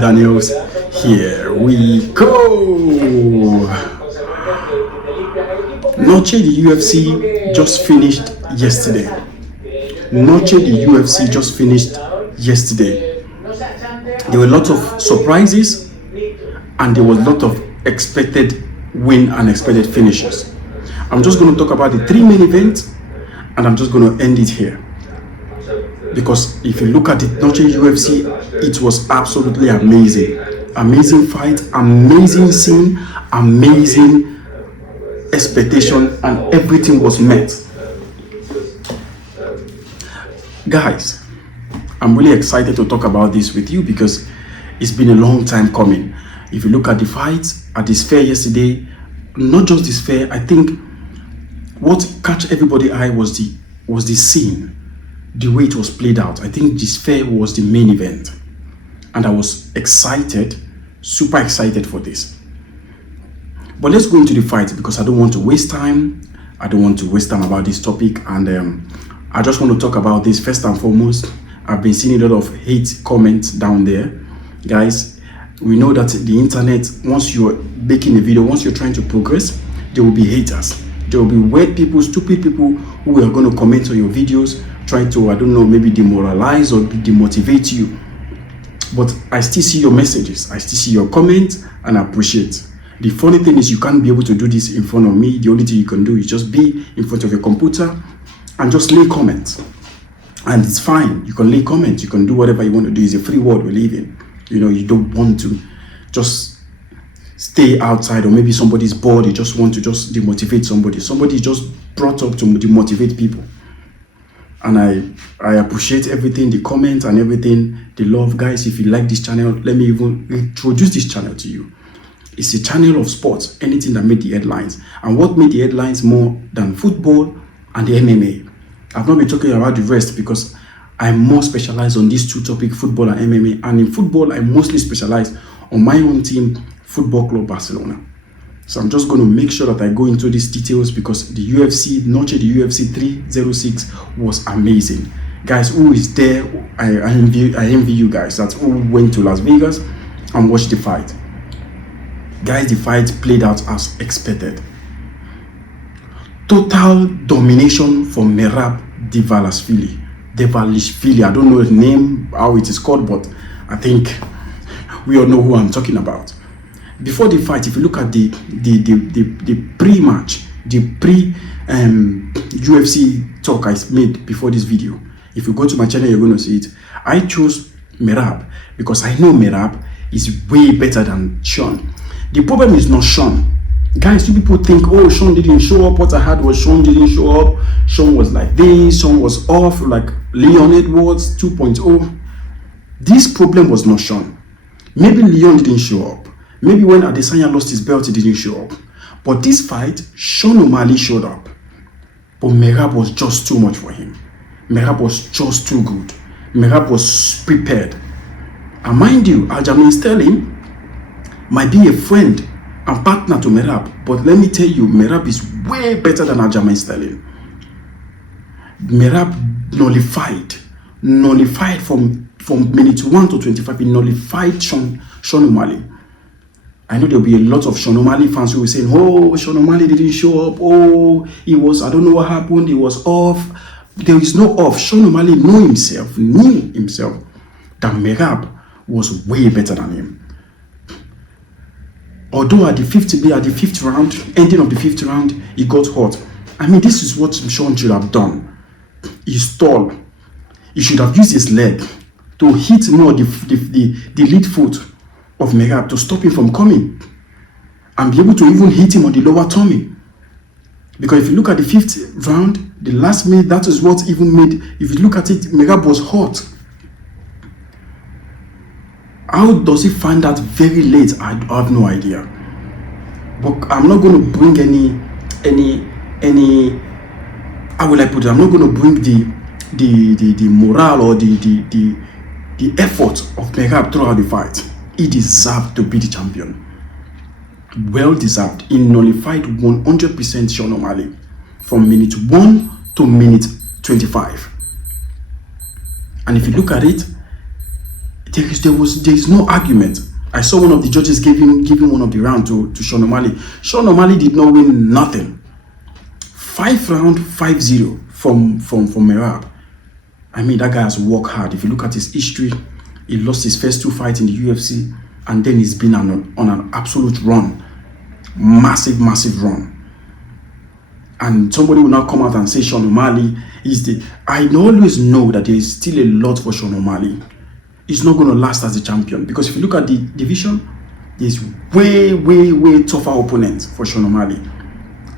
Daniels. Here we go. Noche, the UFC just finished yesterday. Noche, the UFC just finished yesterday. There were a lot of surprises and there was a lot of expected win and expected finishes. I'm just going to talk about the three main events and I'm just going to end it here. Because if you look at the Noche UFC, it was absolutely amazing. Amazing fight, amazing scene, amazing expectation, and everything was met. Guys, I'm really excited to talk about this with you because it's been a long time coming. If you look at the fights at this fair yesterday, not just this fair, I think what catch everybody's eye was the scene, the way it was played out. I think this fair was the main event, and I was excited, super excited for this. But let's go into the fight because I don't want to waste time. I don't want to waste time about this topic, and I just want to talk about this first and foremost. I've been seeing a lot of hate comments down there. Guys, we know that the internet, once you're making a video, once you're trying to progress, there will be haters. There will be weird people, stupid people who are going to comment on your videos, trying to, I don't know, maybe demoralize or demotivate you. But I still see your messages. I still see your comments, and I appreciate. The funny thing is you can't be able to do this in front of me. The only thing you can do is just be in front of your computer and just lay comments. And it's fine. You can lay comments. You can do whatever you want to do. It's a free world we live in. You know, you don't want to just stay outside, or maybe somebody's bored. You just want to just demotivate somebody. Somebody just brought up to demotivate people. And I appreciate everything, the comments and everything, the love. Guys, if you like this channel, let me even introduce this channel to you. It's a channel of sports, anything that made the headlines. And what made the headlines more than football and the MMA? I've not been talking about the rest because I'm more specialized on these two topics, football and MMA. And in football, I mostly specialize on my own team, Football Club Barcelona. So I'm just going to make sure that I go into these details because the UFC, Noche, the UFC 306 was amazing. Guys, who is there? I envy you guys that who went to Las Vegas and watched the fight. Guys, the fight played out as expected. Total domination from Merab Devalishvili. I don't know his name, how it is called, but I think we all know who I'm talking about. Before the fight, if you look at the pre-match, the UFC talk I made before this video, if you go to my channel, you're going to see it. I chose Merab because I know Merab is way better than Sean. The problem is not Sean. Guys, you people think, oh, Sean didn't show up. What I had was Sean didn't show up. Sean was like this. Sean was off, like Leon Edwards 2.0. This problem was not Sean. Maybe Leon didn't show up. Maybe when Adesanya lost his belt, he didn't show up. But this fight, Sean O'Malley showed up. But Merab was just too much for him. Merab was just too good. Merab was prepared. And mind you, Aljamain Sterling might be a friend and partner to Merab, but let me tell you, Merab is way better than Aljamain Sterling. Merab nullified from minute 1 to 25. He nullified Sean O'Malley. I know there'll be a lot of Sean O'Malley fans who will say, oh, Sean O'Malley didn't show up. Oh, he was, I don't know what happened. He was off. There is no off. Sean O'Malley knew himself that Merab was way better than him. Although at the fifth round, ending of the fifth round, he got hot. I mean, this is what Sean should have done. He stalled. He should have used his leg to hit more the lead foot of Merab to stop him from coming, and be able to even hit him on the lower tummy. Because if you look at the fifth round, the last minute, that is what even made, if you look at it, Merab was hot. How does he find that very late? I have no idea. But I'm not going to bring any how will I put it? I'm not going to bring the morale or the effort of Merab throughout the fight. He deserved to be the champion. Well deserved. He nullified 100% Sean O'Malley from minute 1 to minute 25. And if you look at it, There is no argument. I saw one of the judges giving one of the round to Sean O'Malley. Sean O'Malley did not win nothing. 5 round 5-0 from Merab. I mean, that guy has worked hard. If you look at his history, he lost his first 2 fights in the UFC, and then he's been on an absolute run. Massive run. And somebody will now come out and say Sean O'Malley is the... I always know that there is still a lot for Sean O'Malley. He's not going to last as a champion, because if you look at the division, there's way tougher opponents for Sean O'Malley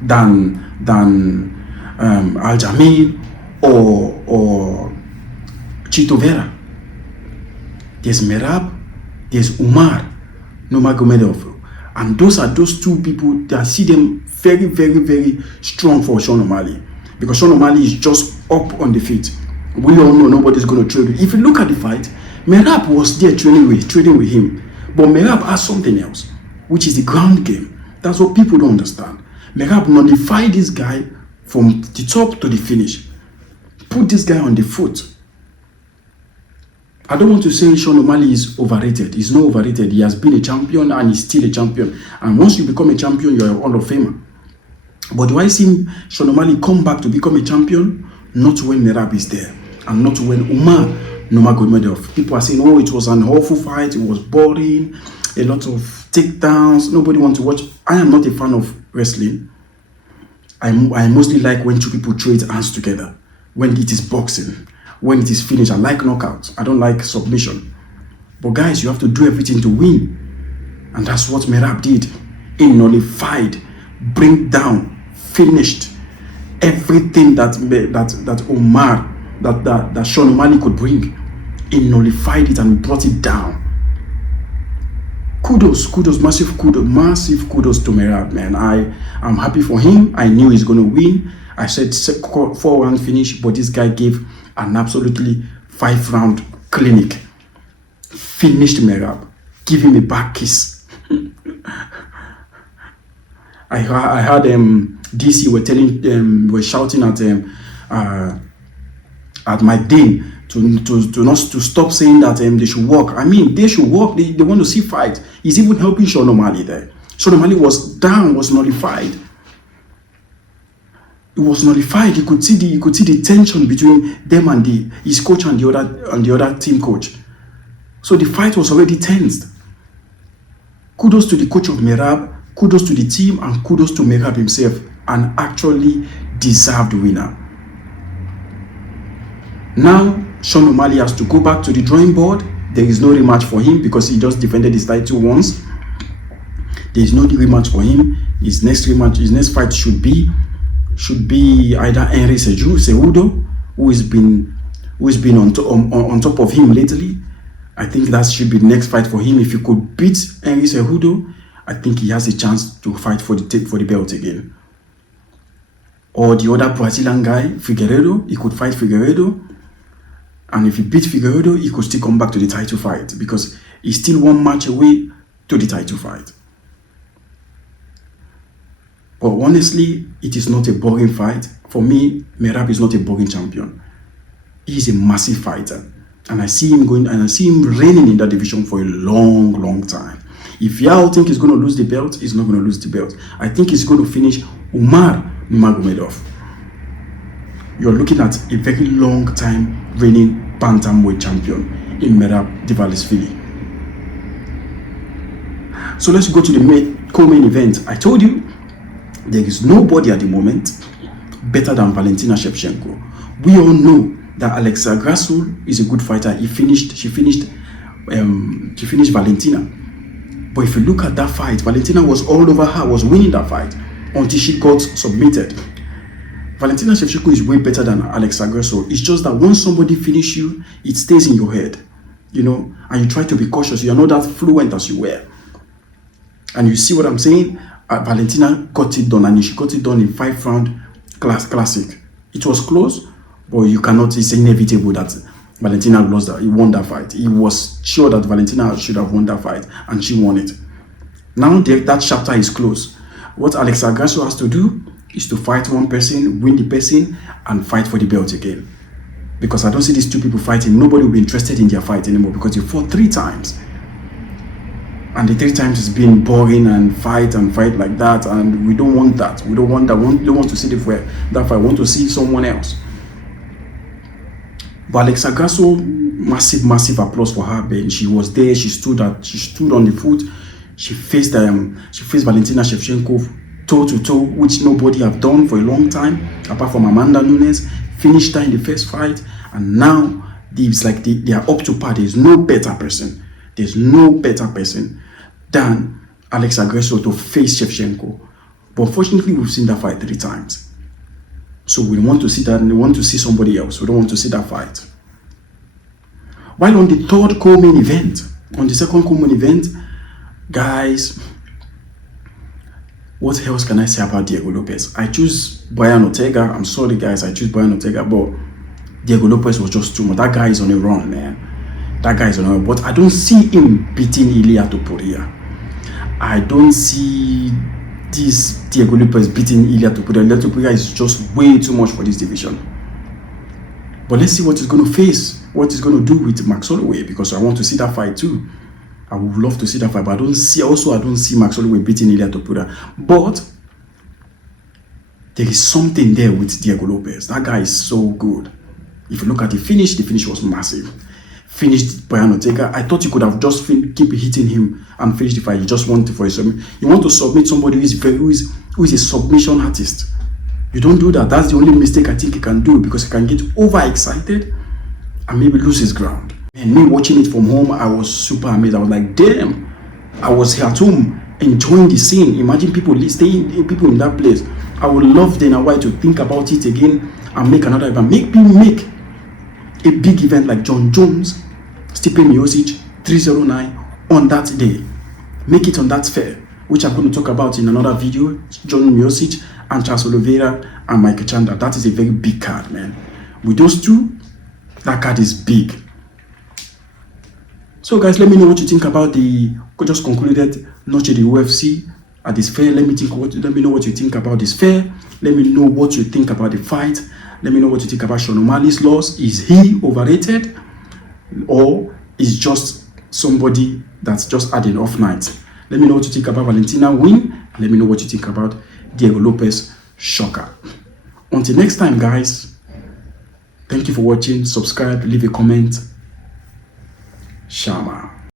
than Aljamain or Chito Vera. There's Merab, there's Umar Nurmagomedov, and those 2 people that I see them very strong for Sean O'Malley, because Sean O'Malley is just up on the feet. We all know nobody's going to trade. If you look at the fight, Merab was there training with him, but Merab has something else, which is the ground game. That's what people don't understand. Merab nullified this guy from the top to the finish, put this guy on the foot. I don't want to say Sean O'Malley is overrated. He's not overrated. He has been a champion and he's still a champion. And once you become a champion, you're a Hall of Famer. But do I see Sean O'Malley come back to become a champion? Not when Merab is there, and not when Umar Nurmagomedov. People are saying, oh, it was an awful fight, it was boring, a lot of takedowns, nobody wants to watch. I am not a fan of wrestling. I mostly like when 2 people trade hands together, when it is boxing, when it is finished. I like knockouts. I don't like submission. But guys, you have to do everything to win. And that's what Merab did. He nullified, bring down, finished everything that Sean O'Malley could bring. He nullified it and brought it down. Kudos, massive kudos to Merab, man. I'm happy for him. I knew he's going to win. I said 4-round finish, but this guy gave an absolutely 5-round clinic. Finished Merab. Give him a back kiss. I heard DC were shouting at Mike Dean to stop saying that they should walk. I mean, they should walk. They want to see fight. He's even helping Sean O'Malley there. Sean O'Malley was down, was nullified. It was nullified. You could see the tension between them and his coach and the other team coach. So the fight was already tensed. Kudos to the coach of Merab, kudos to the team, and kudos to Merab himself, an actually deserved winner. Now, Sean O'Malley has to go back to the drawing board. There is no rematch for him because he just defended his title once. There is no rematch for him. His next fight should be either Henry Cejudo, who has been on top of him lately. I think that should be the next fight for him. If he could beat Henry Cejudo, I think he has a chance to fight for the belt again. Or the other Brazilian guy, Figueiredo, he could fight Figueiredo. And if he beats Figueiredo, he could still come back to the title fight because he's still 1 match away to the title fight. But honestly, it is not a boring fight. For me, Merab is not a boring champion. He is a massive fighter. And I see him reigning in that division for a long time. If y'all think he's going to lose the belt, he's not going to lose the belt. I think he's going to finish Umar Nurmagomedov. You're looking at a very long time reigning bantamweight champion in Merab Dvalishvili. So let's go to the co-main event. I told you there is nobody at the moment better than Valentina Shevchenko. We all know that Alexa Grasso is a good fighter. She finished Valentina. But if you look at that fight, Valentina was all over her, was winning that fight until she got submitted. Valentina Shevchenko is way better than Alexa Grasso. It's just that once somebody finishes you, it stays in your head, and you try to be cautious. You're not that fluent as you were. And you see what I'm saying? Valentina got it done, and she got it done in 5-round classic. It was close, but you cannot. It's inevitable that Valentina won that fight. He was sure that Valentina should have won that fight, and she won it. Now that chapter is closed. What Alexa Grasso has to do is to fight one person, win the person, and fight for the belt again. because I don't see these two people fighting. Nobody will be interested in their fight anymore because they fought 3 times. And the 3 times has been boring and fight like that, and we don't want that. We don't want that. We don't want to see that fight. We want to see someone else. But Alexa Grasso, massive applause for her, man. She was there. She stood on the foot. She faced Valentina Shevchenko toe to toe, which nobody have done for a long time, apart from Amanda Nunes. Finished her in the first fight, and now it's like they are up to par. There's no better person. There's no better person than Alexa Grasso to face Shevchenko. But unfortunately, we've seen that fight 3 times. So we want to see that, and we want to see somebody else. We don't want to see that fight. While on the third co-main event, on the second co-main event, guys, what else can I say about Diego Lopez? I choose Brian Ortega. I'm sorry, guys, I choose Brian Ortega, but Diego Lopez was just too much. That guy is on a run, man. That guy is on a run. But I don't see him beating Ilia Topuria. I don't see this Diego Lopez beating Ilia Topuria. Ilia Topuria is just way too much for this division. But let's see what he's going to face, what he's going to do with Max Holloway, because I want to see that fight too. I would love to see that fight, but I don't see Max Holloway beating Ilia Topuria. But there is something there with Diego Lopez. That guy is so good. If you look at the finish was massive. Finished Brian Ortega. I thought you could have just keep hitting him and finish the fight. You just want to for a submit. You want to submit somebody who is a submission artist. You don't do that. That's the only mistake I think he can do, because he can get overexcited and maybe lose his ground. And me watching it from home, I was super amazed. I was like, damn. I was here at home enjoying the scene. Imagine people in that place. I would love Dana White to think about it again and make another event. Make a big event like John Jones, Stipe Miocic, 309 on that day. Make it on that fair, which I'm going to talk about in another video. John Miocic and Charles Oliveira and Michael Chandler. That is a very big card, man. With those two, that card is big. So guys, let me know what you think about the just concluded Noche the UFC at this fair. Let me know what you think about this fair. Let me know what you think about the fight. Let me know what you think about Sean O'Malley's loss. Is he overrated, or is just somebody that's just had an off night? Let me know what you think about Valentina win, and let me know what you think about Diego Lopez shocker. Until next time, guys, thank you for watching. Subscribe, leave a comment. Shama.